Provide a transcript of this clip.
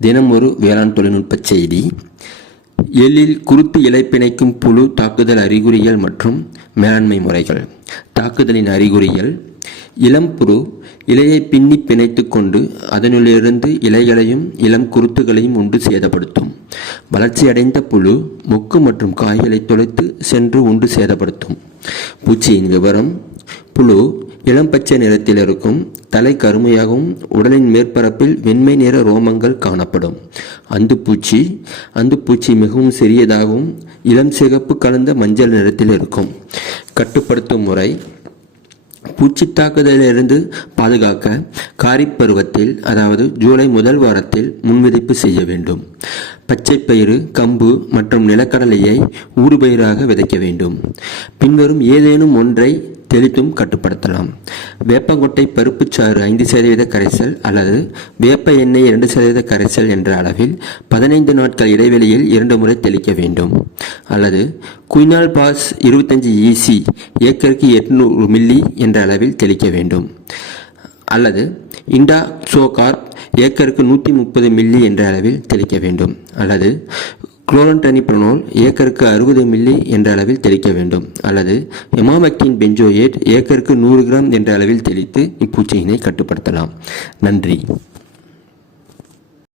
தினம் ஒரு வேளாண் தொழில்நுட்ப செய்தி. எள்ளில் குருத்து இலை பிணைக்கும் புழு தாக்குதல் அறிகுறிகள் மற்றும் மேலாண்மை முறைகள். தாக்குதலின் அறிகுறிகள். இளம் புழு இலையை பின்னி பிணைத்து கொண்டு அதனிலிருந்து இலைகளையும் இளம் குருத்துகளையும் உண்டு சேதப்படுத்தும். வளர்ச்சியடைந்த புழு மொக்கு மற்றும் காய்களை தொலைத்து சென்று உண்டு சேதப்படுத்தும். பூச்சியின் விவரம். புழு இளம் பச்சை நிறத்தில் இருக்கும் தலை கருமையாகவும் உடலின் மேற்பரப்பில் வெண்மை நிற ரோமங்கள் காணப்படும். அந்துப்பூச்சி அந்துப்பூச்சி மிகவும் சிறியதாகவும் இளம் சிகப்பு கலந்த மஞ்சள் நிறத்தில் இருக்கும் கட்டுப்படுத்தும் முறை பூச்சி தாக்குதலிலிருந்து பாதுகாக்க காரிப் பருவத்தில் அதாவது ஜூலை முதல் வாரத்தில் முன்விதைப்பு செய்ய வேண்டும். பச்சைப்பயிறு கம்பு மற்றும் நிலக்கடலையை ஊடுபயிராக விதைக்க வேண்டும். பின்வரும் ஏதேனும் ஒன்றை தெளித்தும் கட்டுப்படுத்தலாம். வேப்பங்கொட்டை பருப்புச்சாறு ஐந்து சதவீத கரைசல் அல்லது வேப்ப எண்ணெய் இரண்டு சதவீத கரைசல் என்ற அளவில் பதினைந்து நாட்கள் இடைவெளியில் இரண்டு முறை தெளிக்க வேண்டும். அல்லது குயினால் பாஸ் இருபத்தஞ்சி இசி ஏக்கருக்கு எட்நூறு மில்லி என்ற அளவில் தெளிக்க வேண்டும். அல்லது இண்டா சோகார் ஏக்கருக்கு நூற்றி முப்பது மில்லி என்ற அளவில் தெளிக்க வேண்டும். அல்லது குளோரன்டனிப்ரனோல் ஏக்கருக்கு அறுபது மில்லி என்ற அளவில் தெளிக்க வேண்டும். அல்லது எமாமக்கின் பெஞ்சோயேட் ஏக்கருக்கு நூறு கிராம் என்ற அளவில் தெளித்து இப்பூச்சியினை கட்டுப்படுத்தலாம். நன்றி.